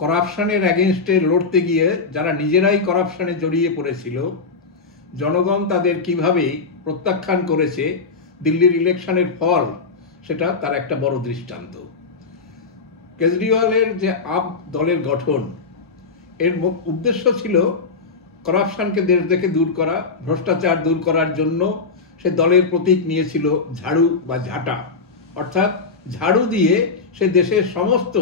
করাপশনের অ্যাগেনস্টে লড়তে গিয়ে যারা নিজেরাই করাপশনে জড়িয়ে পড়েছিল, জনগণ তাদের কিভাবে প্রত্যাখ্যান করেছে, দিল্লির ইলেকশনের ফল সেটা তার একটা বড় দৃষ্টান্ত। কেজরিওয়ালের যে আপ দলের গঠন, এর উদ্দেশ্য ছিল করাপশনকে দেশ থেকে দূর করা, ভ্রষ্টাচার দূর করার জন্য সে দলের প্রতীক নিয়েছিল ঝাড়ু বা ঝাঁটা, অর্থাৎ ঝাড়ু দিয়ে সে দেশের সমস্ত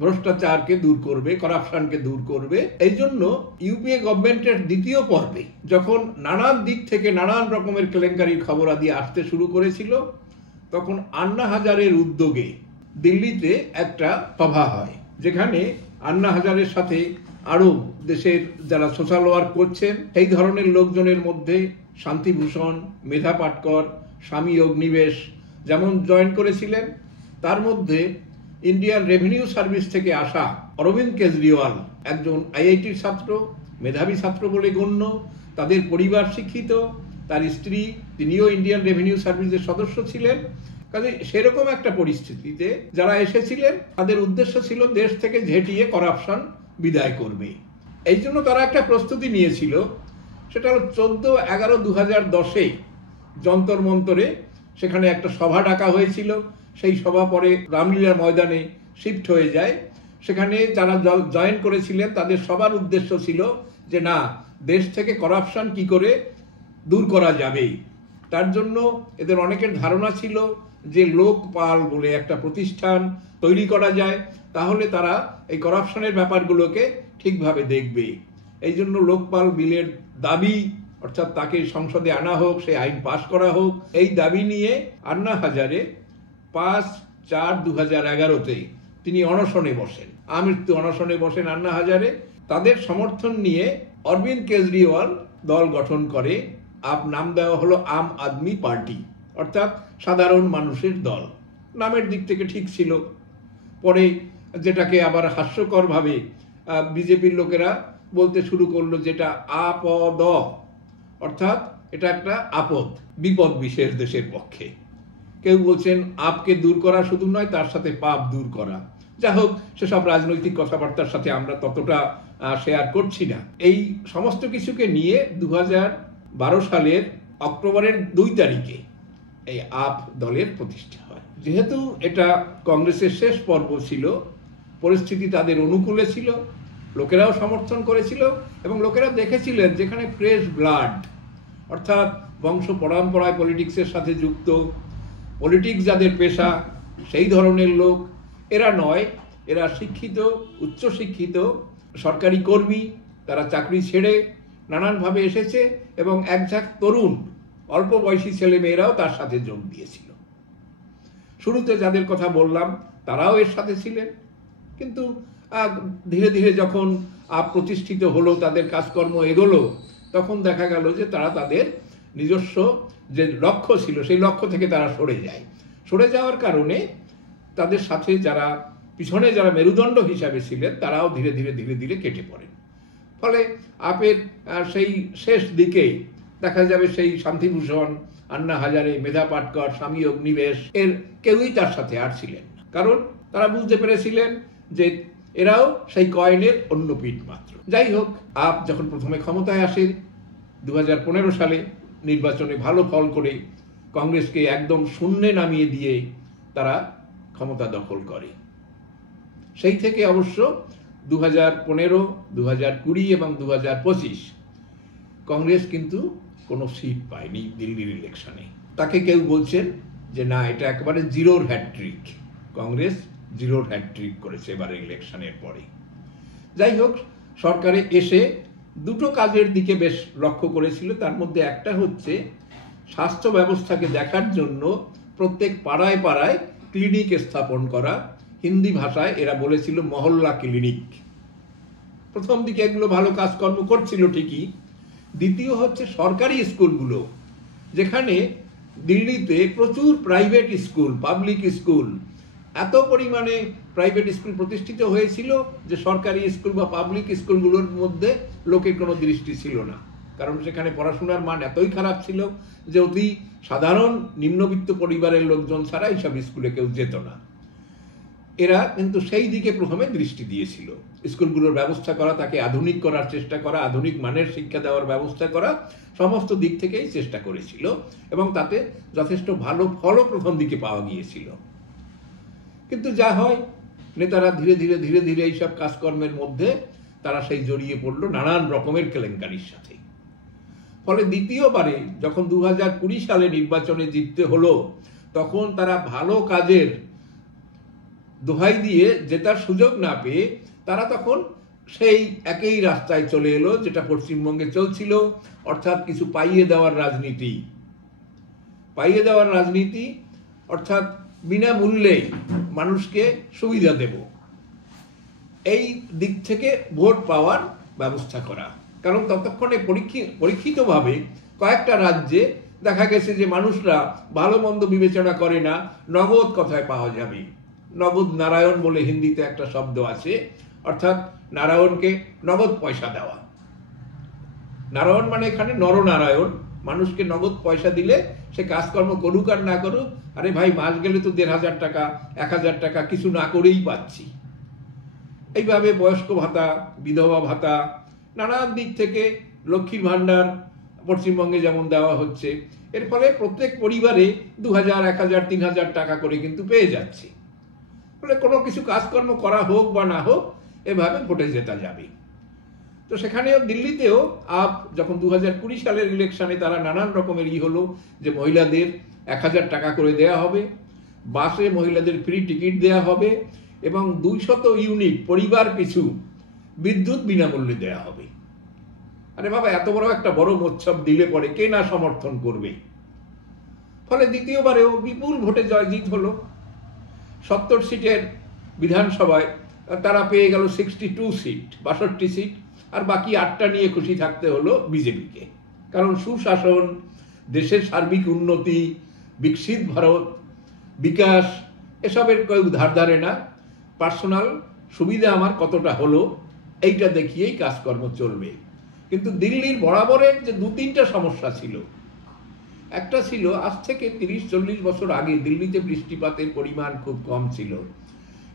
ভ্রষ্টাচারকে দূর করবে, করাপশনকে দূর করবে। এই জন্য ইউপিএ গভর্নমেন্টের দ্বিতীয় পর্বে যখন নানান দিক থেকে নানান রকমের কেলেঙ্কারির খবরাদি আসতে শুরু করেছিল, তখন আন্না হাজারের উদ্যোগে দিল্লিতে একটা সভা হয়, যেখানে আন্না হাজারের সাথে আরো দেশের যারা সোশ্যাল ওয়ার্ক করছেন সেই ধরনের লোকজনের মধ্যে শান্তিভূষণ, মেধা পাটকর, স্বামী অগ্নিবেশ যেমন জয়েন করেছিলেন, তার মধ্যে ইন্ডিয়ান রেভিনিউ সার্ভিস থেকে আসা অরবিন্দ কেজরিওয়াল একজন আইআইটির ছাত্র, মেধাবী ছাত্র বলে গণ্য, তাদের পরিবার শিক্ষিত, তার স্ত্রী তিনিও ইন্ডিয়ান রেভিনিউ সার্ভিসের সদস্য ছিলেন। কাজে সেরকম একটা পরিস্থিতিতে যারা এসেছিলেন তাদের উদ্দেশ্য ছিল দেশ থেকে ঝেঁটিয়ে করাপশন বিদায় করবে। এই জন্য তারা একটা প্রস্তুতি নিয়েছিল, সেটা হলো 14/11/2010 যন্তর মন্তরে সেখানে একটা সভা ডাকা হয়েছিল। সেই সভা পরে রামলীলার ময়দানে শিফট হয়ে যায়। সেখানে যারা জয়েন করেছিলেন তাদের সবার উদ্দেশ্য ছিল যে না, দেশ থেকে করাপশন কি করে দূর করা যাবে। তার জন্য এদের অনেকের ধারণা ছিল যে লোকপাল বলে একটা প্রতিষ্ঠান তৈরি করা যায়, তাহলে তারা এই করাপশনের ব্যাপারগুলোকে ঠিকভাবে দেখবে। এই জন্য লোকপাল বিলের দাবি, অর্থাৎ তাকে সংসদে আনা হোক, সেই আইন পাশ করা হোক, এই দাবি নিয়ে আন্না হাজারে 5/4/2011 তিনি অনশনে বসেন, আমৃত্যু অনশনে বসেন আন্না হাজারে। তাদের সমর্থন নিয়ে অরবিন্দ কেজরিওয়াল দল গঠন করে। নাম দেওয়া হলো আম আদমি পার্টি, অর্থাৎ সাধারণ মানুষের দল। নামের দিক থেকে ঠিক ছিল। পরে যেটাকে আবার হাস্যকরভাবে বিজেপির লোকেরা বলতে শুরু করলো, যেটা আপদ, অর্থাৎ এটা একটা আপদ, বিপদ বিশেষ দেশের পক্ষে। কেউ বলছেন আপকে দূর করা শুধু নয়, তার সাথে পাপ দূর করা। যা হোক, সেসব রাজনৈতিক কথাবার্তার সাথে আমরা ততটা শেয়ার করছি না। এই সমস্ত কিছুকে নিয়ে 2012 সালের অক্টোবরের 2 তারিখে এই আপ দলের প্রতিষ্ঠা হয়। যেহেতু এটা কংগ্রেসের শেষ পর্ব ছিল, পরিস্থিতি তাদের অনুকূলে ছিল, লোকেরাও সমর্থন করেছিল এবং লোকেরা দেখেছিলেন যেখানে ফ্রেশ ব্লাড, অর্থাৎ বংশ পরম্পরায় পলিটিক্সের সাথে যুক্ত, পলিটিক্স যাদের পেশা সেই ধরনের লোক এরা নয়, এরা শিক্ষিত, উচ্চশিক্ষিত সরকারি কর্মী, তারা চাকরি ছেড়ে নানানভাবে এসেছে এবং একঝাঁক তরুণ অল্প বয়সী ছেলে মেয়েরাও তার সাথে যোগ দিয়েছিল। শুরুতে যাদের কথা বললাম তারাও এর সাথে ছিলেন, কিন্তু ধীরে ধীরে যখন প্রতিষ্ঠিত হলো, তাদের কাজকর্ম এগোলো, তখন দেখা গেল যে তারা তাদের নিজস্ব যে লক্ষ্য ছিল সেই লক্ষ্য থেকে তারা সরে যায়। সরে যাওয়ার কারণে তাদের সাথে যারা পিছনে যারা মেরুদণ্ড হিসাবে ছিলেন তারাও ধীরে ধীরে ধীরে ধীরে কেটে পড়েন। ফলে আপের সেই শেষ দিকেই দেখা যাবে সেই শান্তিভূষণ, আন্না হাজারে, মেধা পাটকর, স্বামী অগ্নিবেশ এর কেউই তার সাথে আর ছিলেন না, কারণ তারা বুঝতে পেরেছিলেন যে এরাও সেই কয়েনের অন্য পিঠ মাত্র। যাই হোক, আপ যখন প্রথমে ক্ষমতায় আসে 2015 সালে নির্বাচনে ভালো ফল করে কংগ্রেসকে একদম শূন্যে নামিয়ে দিয়ে তারা ক্ষমতা দখল করে। সেই থেকে অবশ্য 2015, 2020 এবং 2025 কংগ্রেস কিন্তু কোনো সিট পায়নি দিল্লির ইলেকশনে। তাকে কেউ বলছেন যে না, এটা একেবারে জিরোর হ্যাট্রিক, কংগ্রেস জিরোর হ্যাট্রিক করেছে এবারে ইলেকশনের পরে। যাই হোক, সরকারে এসে দুটো কাজের দিকে বেশ লক্ষ্য করেছিল। তার মধ্যে একটা হচ্ছে স্বাস্থ্য ব্যবস্থাকে দেখার জন্য প্রত্যেক পাড়ায় পাড়ায় ক্লিনিক স্থাপন করা। হিন্দি ভাষায় এরা বলেছিল মহল্লা ক্লিনিক। প্রথম দিকে এগুলো ভালো কাজকর্ম করছিল ঠিকই। দ্বিতীয় হচ্ছে সরকারি স্কুলগুলো, যেখানে দিল্লিতে প্রচুর প্রাইভেট স্কুল, পাবলিক স্কুল, এত পরিমাণে প্রাইভেট স্কুল প্রতিষ্ঠিত হয়েছিল যে সরকারি স্কুল বা পাবলিক স্কুলগুলোর মধ্যে লোকের কোনো দৃষ্টি ছিল না, কারণ সেখানে পড়াশোনার মান এতই খারাপ ছিল যে অতি সাধারণ নিম্নবিত্ত পরিবারের লোকজন ছাড়া এইসব স্কুলে কেউ যেত না। এরা কিন্তু সেই দিকে প্রথমে দৃষ্টি দিয়েছিল। স্কুলগুলোর ব্যবস্থা করা, তাকে আধুনিক করার চেষ্টা করা, আধুনিক মানের শিক্ষা দেওয়ার ব্যবস্থা করা, সমস্ত দিক থেকেই চেষ্টা করেছিল এবং তাতে যথেষ্ট ভালো ফলও প্রথম দিকে পাওয়া গিয়েছিল। কিন্তু যা হয়, নেতারা ধীরে ধীরে ধীরে ধীরে এইসব কাজকর্মের মধ্যে তারা সেই জড়িয়ে পড়ল নানান রকমের কেলেঙ্কারির সাথে। ফলে দ্বিতীয়বারে যখন 2020 সালে নির্বাচনে জিততে হলো, তখন তারা ভালো কাজের দোহাই দিয়ে জেতার সুযোগ না পেয়ে তারা তখন সেই একই রাস্তায় চলে এলো যেটা পশ্চিমবঙ্গে চলছিল, অর্থাৎ কিছু পাইয়ে দেওয়ার রাজনীতি। পাইয়ে দেওয়ার রাজনীতি অর্থাৎ বিনামূল্যে মানুষকে সুবিধা দেব, এই দিক থেকে ভোট পাওয়ার ব্যবস্থা করা। কারণ ততক্ষণে পরীক্ষিতভাবে কয়েকটা রাজ্যে দেখা গেছে যে মানুষরা ভালো মন্দ বিবেচনা করে না, নগদ কথায় পাওয়া যাবে। নগদ নারায়ণ বলে হিন্দিতে একটা শব্দ আছে, অর্থাৎ নারায়ণকে নগদ পয়সা দেওয়া। নারায়ণ মানে এখানে নরনারায়ণ, মানুষকে নগদ পয়সা দিলে সে কাজকর্ম করুক আর না করুক, আরে ভাই মাস গেলে তো 1500 টাকা 1000 টাকা কিছু না করেই পাচ্ছি। এইভাবে বয়স্ক ভাতা, বিধবা ভাতা, নানান দিক থেকে লক্ষ্মীর ভাণ্ডার পশ্চিমবঙ্গে যেমন দেওয়া হচ্ছে, এর ফলে প্রত্যেক পরিবারে 2000, 1000, 3000 টাকা করে কিন্তু পেয়ে যাচ্ছে। ফলে কোনো কিছু কাজকর্ম করা হোক বা না হোক, এভাবে ভোটে জেতা যাবে। তো সেখানেও দিল্লিতেও যখন 2020 সালের ইলেকশনে তারা নানান রকমের হলো যে মহিলাদের 1000 টাকা করে দেয়া হবে, বাসে মহিলাদের ফ্রি টিকিট দেয়া হবে এবং 200 ইউনিট পরিবার পিছু বিদ্যুৎ বিনামূল্যে দেয়া হবে। আরে বাবা, এত একটা বড় উৎসব দিলে পরে কে না সমর্থন করবে? ফলে দ্বিতীয়বারেও বিপুল ভোটে জয়জিৎ হলো। 70 সিটের বিধানসভায় তারা পেয়ে গেল 62 সিট, 62 সিট, আর বাকি 8টা নিয়ে খুশি থাকতে হলো বিজেপিকে। কারণ সুশাসন, দেশের সার্বিক উন্নতি, বিকশিত ভারত, বিকাশ, এসবের কেউ ধার ধারে না। পার্সোনাল সুবিধা আমার কতটা হলো এইটা দেখিয়েই কাজকর্ম চলবে। কিন্তু দিল্লির বরাবরের যে 2-3টা সমস্যা ছিল, একটা ছিল আজ থেকে 30-40 বছর আগে দিল্লিতে বৃষ্টিপাতের পরিমাণ খুব কম ছিল,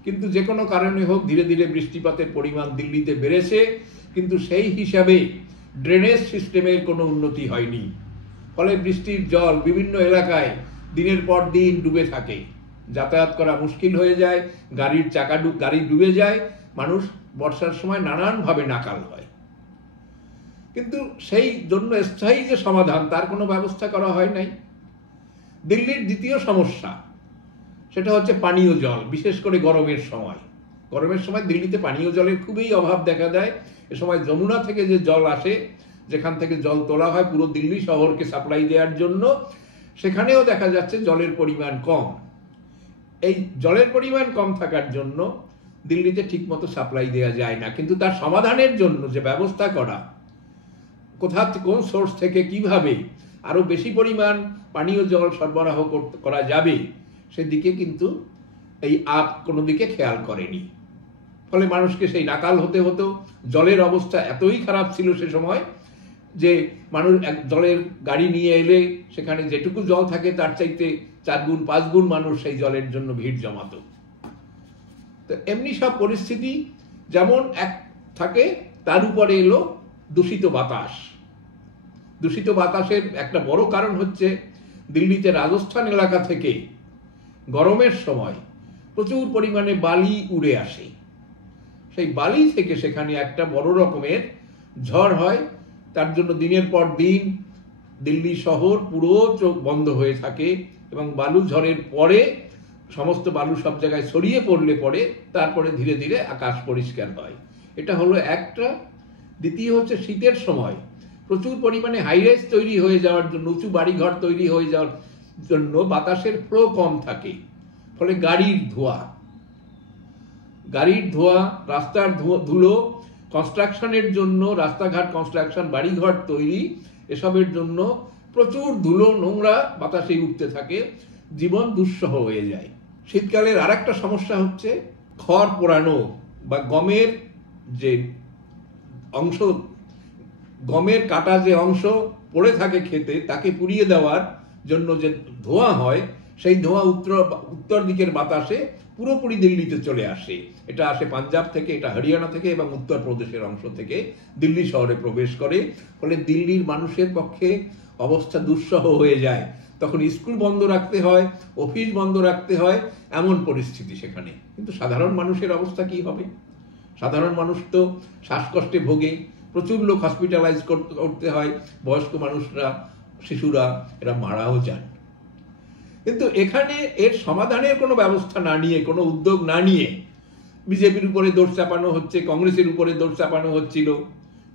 কিন্তু যে কোনো কারণে হোক ধীরে ধীরে বৃষ্টিপাতের পরিমাণ দিল্লিতে বেড়েছে, কিন্তু সেই হিসাবে ড্রেনেজ সিস্টেমের কোনো উন্নতি হয়নি। ফলে বৃষ্টির জল বিভিন্ন এলাকায় দিনের পর দিন ডুবে থাকে, যাতায়াত করা মুশকিল হয়ে যায়, গাড়ি ডুবে যায়, মানুষ বর্ষার সময় নানানভাবে নাকাল হয়। কিন্তু সেই জন্য স্থায়ী যে সমাধান, তার কোনো ব্যবস্থা করা হয় নাই। দিল্লির দ্বিতীয় সমস্যা সেটা হচ্ছে পানীয় জল, বিশেষ করে গরমের সময়। গরমের সময় দিল্লিতে পানীয় জলের খুবই অভাব দেখা দেয়। এ সময় যমুনা থেকে যে জল আসে, যেখান থেকে জল তোলা হয় পুরো দিল্লি শহরকে সাপ্লাই দেওয়ার জন্য, সেখানেও দেখা যাচ্ছে জলের পরিমাণ কম। এই জলের পরিমাণ কম থাকার জন্য দিল্লিতে ঠিকমতো সাপ্লাই দেওয়া যায় না। কিন্তু তার সমাধানের জন্য যে ব্যবস্থা করা, কোন সোর্স থেকে কিভাবে আরো বেশি পরিমাণ পানীয় জল সরবরাহ করা যাবে, সেদিকে কিন্তু এই কোনো দিকে খেয়াল করেনি। ফলে মানুষকে সেই নাকাল হতে হতো। জলের অবস্থা এতই খারাপ ছিল সে সময় যে মানুষ জলের গাড়ি নিয়ে এলে সেখানে যেটুকু জল থাকে তার চাইতে 4 গুণ 5 গুণ মানুষ সেই জলের জন্য ভিড় জমাতো। তো এমনি সব পরিস্থিতি যেমন এক থাকে, তার উপরে এলো দূষিত বাতাস। দূষিত বাতাসের একটা বড় কারণ হচ্ছে দিল্লিতে রাজস্থান এলাকা থেকে গরমের সময় প্রচুর পরিমাণে বালি উড়ে আসে। সেই বালি থেকে সেখানে একটা বড় রকমের ঝড় হয়, তার জন্য দিনের পর দিন দিল্লি শহর পুরো চোখ বন্ধ হয়ে থাকে এবং বালু ঝড়ের পরে সমস্ত বালু সব জায়গায় ছড়িয়ে পড়লে পরে তারপরে ধীরে ধীরে আকাশ পরিষ্কার হয়। এটা হলো একটা। দ্বিতীয় হচ্ছে শীতের সময় প্রচুর পরিমাণে হাইরাইজ তৈরি হয়ে যাওয়ার জন্য, উঁচু বাড়িঘর তৈরি হয়ে যাওয়ার জন্য বাতাসের ফ্লো কম থাকে, ফলে গাড়ির ধোঁয়া, রাস্তার ধুলো, কনস্ট্রাকশনের জন্য, রাস্তাঘাট কনস্ট্রাকশন, বাড়িঘর তৈরি, এসবের জন্য প্রচুর ধুলো নোংরা বাতাসে উঠতে থাকে, জীবন দুঃসহ হয়ে যায়। শীতকালের আরেকটা সমস্যা হচ্ছে খড় পোড়ানো বা গমের যে অংশ, গমের কাটা যে অংশ পড়ে থাকে খেতে, তাকে পুড়িয়ে দেওয়ার জন্য যে ধোঁয়া হয়, সেই ধোঁয়া উত্তর দিকের বাতাসে পুরোপুরি দিল্লিতে চলে আসে। এটা আসে পাঞ্জাব থেকে, এটা হরিয়ানা থেকে এবং উত্তরপ্রদেশের অংশ থেকে দিল্লি শহরে প্রবেশ করে। ফলে দিল্লির মানুষের পক্ষে অবস্থা দুঃসহ হয়ে যায়। তখন স্কুল বন্ধ রাখতে হয়, অফিস বন্ধ রাখতে হয়, এমন পরিস্থিতি সেখানে। কিন্তু সাধারণ মানুষের অবস্থা কি হবে? সাধারণ মানুষ তো শ্বাসকষ্টে ভোগে, প্রচুর লোক হসপিটালাইজ করতে হয়, বয়স্ক মানুষরা, শিশুরা, এরা মারাও যান। কিন্তু এখানে এর সমাধানের কোনো ব্যবস্থা না নিয়ে, কোনো উদ্যোগ না নিয়ে বিজেপির উপরে দোষ চাপানো হচ্ছে, কংগ্রেসের উপরে দোষ চাপানো হচ্ছিল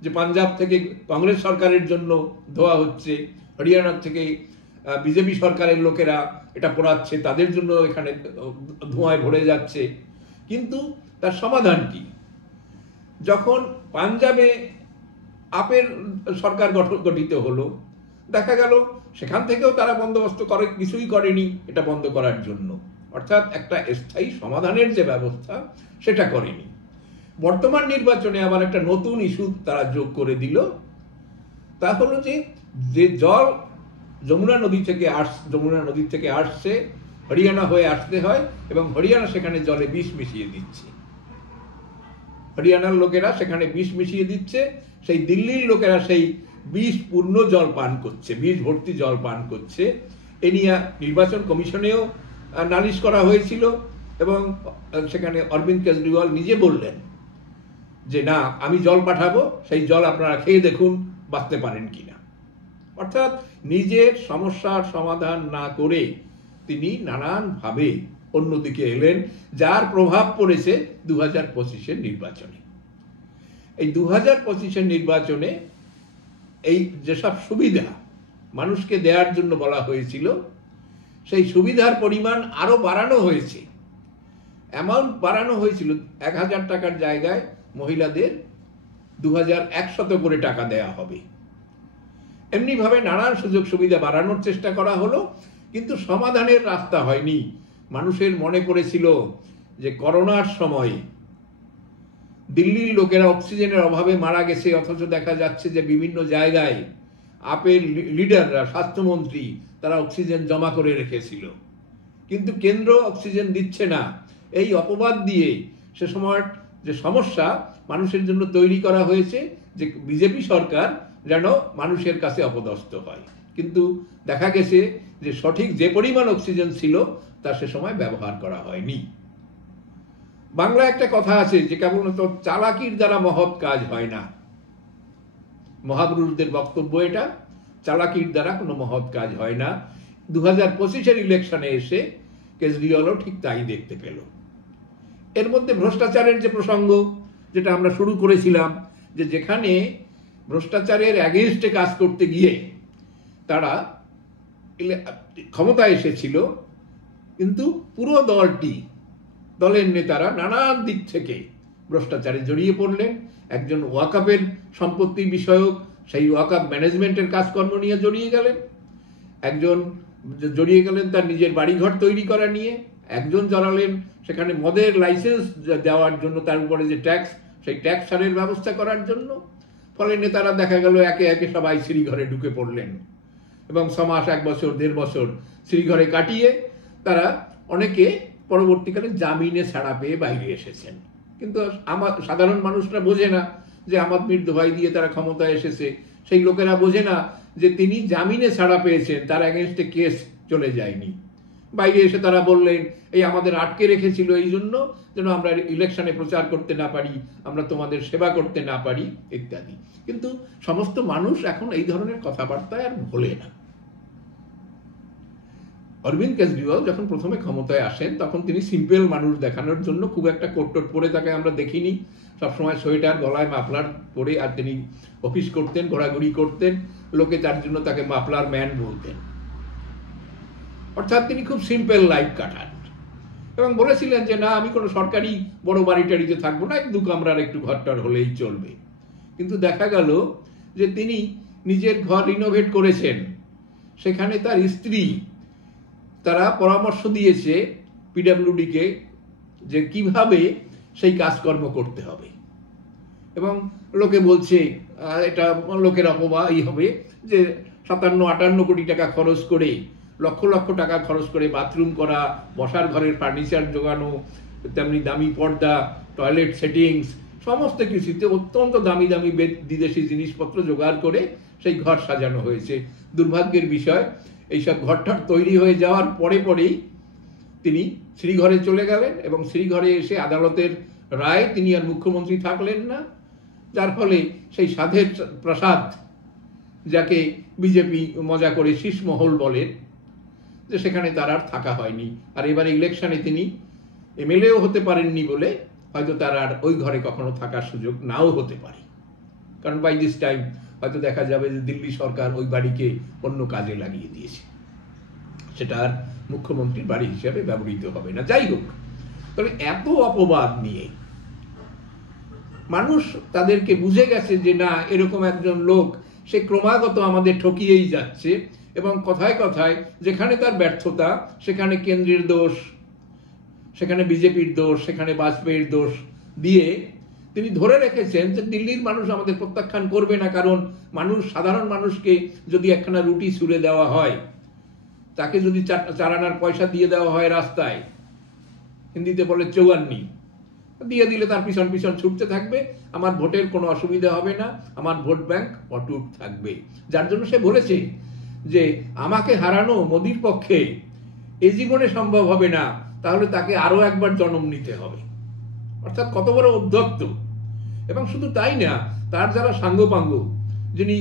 যে পাঞ্জাব থেকে কংগ্রেস সরকারের জন্য ধোয়া হচ্ছে, হরিয়ানার থেকে বিজেপি সরকারের লোকেরা এটা পোড়াচ্ছে, তাদের জন্য এখানে ধোঁয়ায় ভরে যাচ্ছে। কিন্তু তার সমাধান কি? যখন পাঞ্জাবে আপের সরকার গঠিত হলো, দেখা গেল সেখান থেকেও তারা বন্দোবস্ত করে কিছুই করেনি এটা বন্ধ করার জন্য, অর্থাৎ একটা স্থায়ী সমাধানের যে ব্যবস্থা সেটা করেনি। বর্তমান নির্বাচনে আবার একটা নতুন ইস্যু তারা যোগ করে দিল, তা হলো যে জল যমুনা নদী থেকে আসছে, হরিয়ানা হয়ে আসতে হয় এবং হরিয়ানা সেখানে জলে বিষ মিশিয়ে দিচ্ছে। হরিয়ানার লোকেরা সেখানে বিষ মিশিয়ে দিচ্ছে, সেই দিল্লির লোকেরা সেই বিষ পূর্ণ জল পান করছে, বিষ ভর্তি জল পান করছে। এ নিয়ে নির্বাচন কমিশনেও নালিশ করা হয়েছিল এবং সেখানে অরবিন্দ কেজরিওয়াল নিজে বললেন যে না, আমি জল পাঠাবো, সেই জল আপনারা খেয়ে দেখুন বাঁচতে পারেন কিনা। অর্থাৎ নিজের সমস্যার সমাধান না করে তিনি নানানভাবে অন্যদিকে এলেন, যার প্রভাব পড়েছে 2025-এর নির্বাচনে। এই 2025-এর নির্বাচনে এই যেসব সুবিধা মানুষকে দেওয়ার জন্য বলা হয়েছিল, সেই সুবিধার পরিমাণ আরো বাড়ানো হয়েছে। অ্যামাউন্ট বাড়ানো হয়েছিল, 1000 টাকার জায়গায় মহিলাদের 2100 করে টাকা দেয়া হবে। এমনিভাবে নানান সুযোগ সুবিধা বাড়ানোর চেষ্টা করা হলো, কিন্তু সমাধানের রাস্তা হয়নি। মানুষের মনে পড়েছিল যে করোনার সময় দিল্লির লোকেরা অক্সিজেনের অভাবে মারা গেছে, অথচ দেখা যাচ্ছে যে বিভিন্ন জায়গায় আপের লিডাররা, স্বাস্থ্যমন্ত্রী, তারা অক্সিজেন জমা করে রেখেছিল, কিন্তু কেন্দ্র অক্সিজেন দিচ্ছে না। এই অপবাদ দিয়ে সে সময় যে সমস্যা মানুষের জন্য তৈরি করা হয়েছে যে বিজেপি সরকার যেন মানুষের কাছে অপদস্থ হয়। কিন্তু দেখা গেছে যে সঠিক যে পরিমাণ অক্সিজেন ছিল তা সে সময় ব্যবহার করা হয়নি। বাংলায় একটা কথা আছে যে কেবলমাত্র চালাকির দ্বারা মহৎ কাজ হয় না। মহাপুরুষদের বক্তব্য এটা, চালাকির দ্বারা কোনো মহৎ কাজ হয় না। 2025-এর ইলেকশনে এসে কেজরিওয়ালও ঠিক তাই দেখতে পেল। এর মধ্যে ভ্রষ্টাচারের যে প্রসঙ্গ, যেটা আমরা শুরু করেছিলাম, যে যেখানে ভ্রষ্টাচারের অ্যাগেইনস্টে কাজ করতে গিয়ে তারা ক্ষমতায় এসেছিল, কিন্তু পুরো দলের নেতারা নানান দিক থেকে ভ্রষ্টাচারে জড়িয়ে পড়লেন। একজন ওয়াকফের সম্পত্তি বিষয়ক সেই ওয়াকফ ম্যানেজমেন্টের কাজকর্ম নিয়ে জড়িয়ে গেলেন তার নিজের বাড়িঘর তৈরি করা নিয়ে। একজন জড়ালেন সেখানে মদের লাইসেন্স দেওয়ার জন্য, তার উপরে যে ট্যাক্স, সেই ট্যাক্স ছাড়ের ব্যবস্থা করার জন্য। ফলে নেতারা দেখা গেল একে একে সবাই শ্রীঘরে ঢুকে পড়লেন এবং 6 মাস, 1 বছর, 1.5 বছর শ্রীঘরে কাটিয়ে তারা অনেকে পরবর্তীকালে জামিনে ছাড়া পেয়ে বাইরে এসেছেন। কিন্তু সাধারণ মানুষরা বোঝে না যে আম আদমির দোহাই দিয়ে তারা ক্ষমতায় এসেছে। সেই লোকেরা বোঝে না যে তিনি জামিনে ছাড়া পেয়েছেন, তার এগেনস্টে কেস চলে যায়নি। বাইরে এসে তারা বললেন এই আমাদের আটকে রেখেছিল এই জন্য যেন আমরা ইলেকশনে প্রচার করতে না পারি, আমরা তোমাদের সেবা করতে না পারি ইত্যাদি। কিন্তু সমস্ত মানুষ এখন এই ধরনের কথাবার্তায় আর ভোলে না। অরবিন্দ কেজরিওয়াল যখন প্রথমে ক্ষমতায় আসেন তখন তিনি সিম্পল মানুষ দেখানোর জন্য খুব একটা কোট পরে তাকে আমরা দেখিনি। সবসময় সোয়েটার, গলায় মাফলার পরে আর তিনি অফিস করতেন, ঘোরাঘুরি করতেন, লোকে তার জন্য তাকে মাফলার ম্যান বলতেন। অর্থাৎ তিনি খুব সিম্পল লাইফ কাটান এবং বলেছিলেন যে না, আমি কোনো সরকারি বড় বাড়ি টাড়িতে থাকবো না, 1-2 কামরার একটু ঘরটার হলেই চলবে। কিন্তু দেখা গেল যে তিনি নিজের ঘর রিনোভেট করেছেন, সেখানে তার স্ত্রী তারা পরামর্শ দিয়েছে পিডব্লিউডিকে যে কিভাবে সেই কাজকর্ম করতে হবে। এবং লোকে বলছে এটা লোকের অপবাদই হবে যে 57-58 কোটি টাকা খরচ করে লক্ষ লক্ষ টাকা খরচ করে বাথরুম করা, বসার ঘরের ফার্নিচার জোগানো, তেমনি দামি পর্দা, টয়লেট সেটিংস, সমস্ত কিছুতে অত্যন্ত দামি দামি বিদেশি জিনিসপত্র জোগাড় করে সেই ঘর সাজানো হয়েছে। দুর্ভাগ্যের বিষয়, এইসব ঘরটার তৈরি হয়ে যাওয়ার পরেই তিনি শ্রীঘরে চলে গেলেন এবং শ্রীঘরে এসে আদালতের রায় তিনি আর মুখ্যমন্ত্রী থাকলেন না, যার ফলে সেই সাধের প্রাসাদ, যাকে বিজেপি মজা করে শীষমহল বলেন, যে সেখানে তার আর থাকা হয়নি। আর এবারে ইলেকশনে তিনি এমএলএও হতে পারেননি বলে হয়তো তার আর ওই ঘরে কখনো থাকার সুযোগ নাও হতে পারে, কারণ বাই দিস টাইম হয়তো দেখা যাবে যে দিল্লি সরকার ওই বাড়িকে অন্য কাজে লাগিয়ে দিয়েছে, সেটা আর মুখ্যমন্ত্রীর বাড়ি হিসাবে ব্যবহৃত হবে না। যাই হোক, তবে এত অপবাদ নিয়ে মানুষ তাদেরকে বুঝে গেছে যে না, এরকম একজন লোক, সে ক্রমাগত আমাদের ঠকিয়েই যাচ্ছে, এবং কথায় কথায় যেখানে তার ব্যর্থতা সেখানে কেন্দ্রের দোষ, সেখানে বিজেপির দোষ, সেখানে বাজপেয়ীর দোষ দিয়ে তিনি ধরে রেখেছেন যে দিল্লির মানুষ আমাদের প্রত্যাখ্যান করবে না, কারণ সাধারণ মানুষকে যদি একখানা রুটি ছুঁড়ে দেওয়া হয়, তাকে যদি চারানার পয়সা দিয়ে দেওয়া হয় রাস্তায়, হিন্দিতে বলে চৌয়ান্নি, দিয়ে দিলে তার পিছন পিছন ছুটতে থাকবে, আমার ভোটের কোনো অসুবিধা হবে না, আমার ভোট ব্যাংক অটুট থাকবে। যার জন্য সে বলেছে যে আমাকে হারানো মোদির পক্ষে এ জীবনে সম্ভব হবে না, তাহলে তাকে আরো একবার জন্ম নিতে হবে। অর্থাৎ কত বড় উদ্ধত্ত। এবং শুধু তাই না, তার যারা সাঙ্গপাঙ্গ, যিনি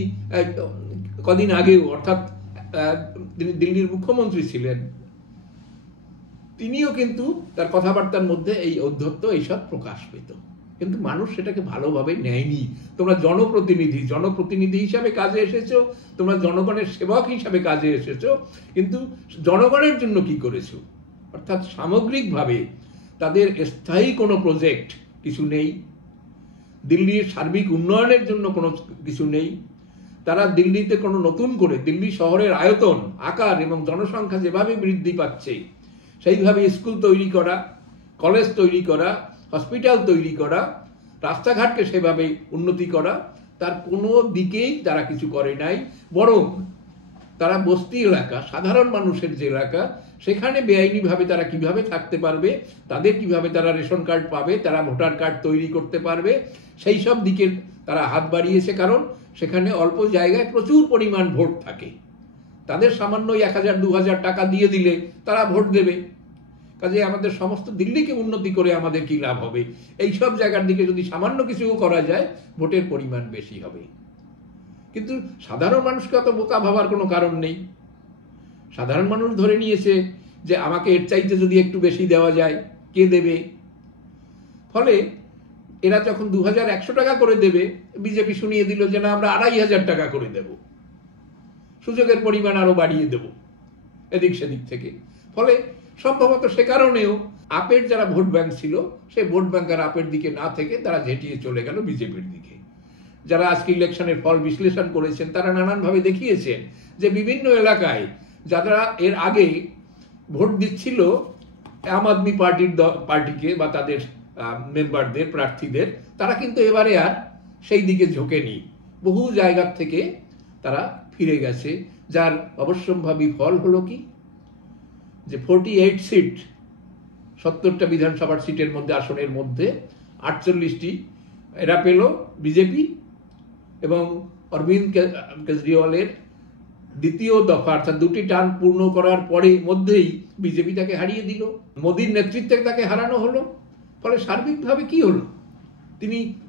কদিন আগেও, অর্থাৎ তিনি দিল্লির মুখ্যমন্ত্রী ছিলেন, তিনিও কিন্তু তার কথাবার্তার মধ্যে এই ঔদ্ধত্য এইসব প্রকাশ পেত, কিন্তু মানুষ সেটাকে ভালোভাবে নেয়নি। তোমরা জনপ্রতিনিধি হিসাবে কাজে এসেছো, তোমরা জনগণের সেবক হিসাবে কাজে এসেছো, কিন্তু জনগণের জন্য কি করেছো? অর্থাৎ সামগ্রিকভাবে তাদের স্থায়ী কোনো প্রজেক্ট কিছু নেই, দিল্লির সার্বিক উন্নয়নের জন্য কোনো কিছু নেই। তারা দিল্লিতে কোনো নতুন করে, দিল্লি শহরের আয়তন, আকার এবং জনসংখ্যা যেভাবে বৃদ্ধি পাচ্ছে সেইভাবে স্কুল তৈরি করা, কলেজ তৈরি করা, হসপিটাল তৈরি করা, রাস্তাঘাটকে সেভাবে উন্নতি করা, তার কোনো দিকেই তারা কিছু করে নাই। বরং তারা বস্তি এলাকা, সাধারণ মানুষের যে এলাকা, সেখানে বেআইনিভাবে তারা কিভাবে থাকতে পারবে, তাদের কিভাবে তারা রেশন কার্ড পাবে, তারা ভোটার কার্ড তৈরি করতে পারবে, সেই সব দিকে তারা হাত বাড়িয়েছে। কারণ সেখানে অল্প জায়গায় প্রচুর পরিমাণ ভোট থাকে, তাদের সামান্য 1000-2000 টাকা দিয়ে দিলে তারা ভোট দেবে। কাজে আমাদের সমস্ত দিল্লিকে উন্নতি করে আমাদের কি লাভ হবে? এই সব জায়গার দিকে যদি সামান্য কিছু করা যায়, ভোটের পরিমাণ বেশি হবে। কিন্তু সাধারণ মানুষকে অত বোকা ভাবার কোনো কারণ নেই। সাধারণ মানুষ ধরে নিয়েছে যে আমাকে এর চাইতে যদি একটু বেশি দেওয়া যায়, কে দেবে? ফলে এরা যখন 2100 টাকা করে দেবে, বিজেপি শুনিয়ে দিল যে না, আমরা 2500 টাকা করে দেব, সুযোগের পরিমাণ আরো বাড়িয়ে দেব এদিক সেদিক থেকে। ফলে সম্ভবত সে কারণেও আপের যারা ভোট ব্যাংক ছিল, সেই ভোট ব্যাংক আর আপের দিকে না থেকে তারা ঝেঁটিয়ে চলে গেল বিজেপির দিকে। যারা আজকে ইলেকশনের ফল বিশ্লেষণ করেছেন, তারা নানানভাবে দেখিয়েছেন যে বিভিন্ন এলাকায় যারা এর আগে ভোট দিচ্ছিল আম আদমি পার্টিকে বা তাদের মেম্বারদের, প্রার্থীদের, তারা কিন্তু এবারে আর সেই দিকে ঝোঁকেনি। বহু জায়গার থেকে তারা ফিরে গেছে, যার অবশ্যম্ভাবী ফল হলো কি, যে 48 সিট, 70টা বিধানসভার সিটের মধ্যে, আসনের মধ্যে 48টি এরা পেল বিজেপি, এবং অরবিন্দ কেজরিওয়ালের দ্বিতীয় দফা, অর্থাৎ 2টি টার্ম পূর্ণ করার পরে মধ্যেই বিজেপি তাকে হারিয়ে দিল, মোদীর নেতৃত্বে তাকে হারানো হলো। ফলে সার্বিকভাবে কি হলো?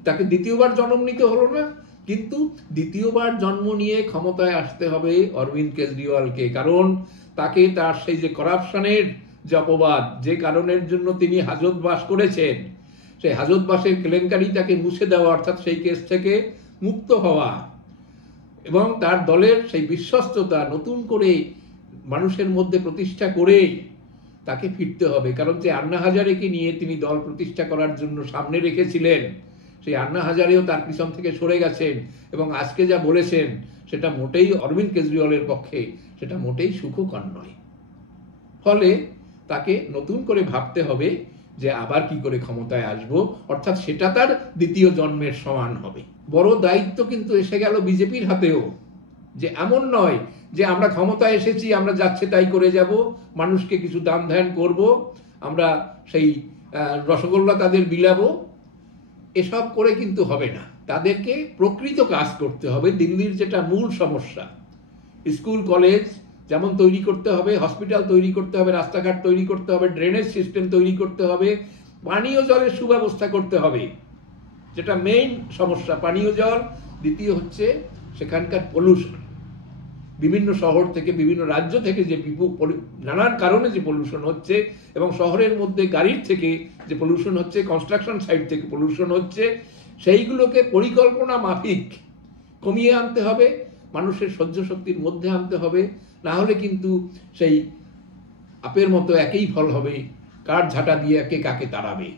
তাকে দ্বিতীয়বার জন্ম নিতে হলো না, কিন্তু দ্বিতীয়বার জন্ম নিয়ে ক্ষমতায় আসতে হবে অরবিন্দ কেজরিওয়ালকে। কারণ তাকে তার সেই যে করাপশনের যে অপবাদ, যে কারণের জন্য তিনি হাজতবাস করেছেন, সেই হাজতবাসের কেলেঙ্কারি তাকে মুছে দেওয়া, অর্থাৎ সেই কেস থেকে মুক্ত হওয়া, এবং তার দলের সেই বিশ্বস্ততা নতুন করে মানুষের মধ্যে প্রতিষ্ঠা করে তাকে ফিরতে হবে। কারণ যে আন্না হাজারেকে নিয়ে তিনি দল প্রতিষ্ঠা করার জন্য সামনে রেখেছিলেন, সেই আন্না হাজারেও তার পিছন থেকে সরে গেছেন, এবং আজকে যা বলেছেন সেটা মোটেই অরবিন্দ কেজরিওয়ালের পক্ষে সেটা মোটেই সুখকর নয়। ফলে তাকে নতুন করে ভাবতে হবে যে আবার কি করে ক্ষমতায় আসব, অর্থাৎ সেটা তার দ্বিতীয় জন্মের সমান হবে। বড় দায়িত্ব কিন্তু এসে গেল বিজেপির হাতেও, যে এমন নয় যে আমরা ক্ষমতায় এসেছি, আমরা যাচ্ছে তাই করে যাব, মানুষকে কিছু দান ধ্যান করব, আমরা সেই রসগোল্লা তাদের বিলাবো, এসব করে কিন্তু হবে না। তাদেরকে প্রকৃত কাজ করতে হবে। দিল্লির যেটা মূল সমস্যা, স্কুল কলেজ যেমন তৈরি করতে হবে, হসপিটাল তৈরি করতে হবে, রাস্তাঘাট তৈরি করতে হবে, ড্রেনেজ সিস্টেম তৈরি করতে হবে, পানীয় জলের সুব্যবস্থা করতে হবে, যেটা মেইন সমস্যা পানীয় জল। দ্বিতীয় হচ্ছে সেখানকার পলিউশন, বিভিন্ন শহর থেকে বিভিন্ন রাজ্য থেকে যে নানান কারণে যে পলিউশন হচ্ছে, এবং শহরের মধ্যে গাড়ির থেকে যে পলিউশন হচ্ছে, কনস্ট্রাকশন সাইট থেকে পলিউশন হচ্ছে, সেইগুলোকে পরিকল্পনা মাফিক কমিয়ে আনতে হবে, মানুষের সহ্য শক্তির মধ্যে আনতে হবে। না হলে কিন্তু সেই আপের মতো একই ফল হবে, কার ঝাঁটা দিয়ে কে কাকে তাড়াবে।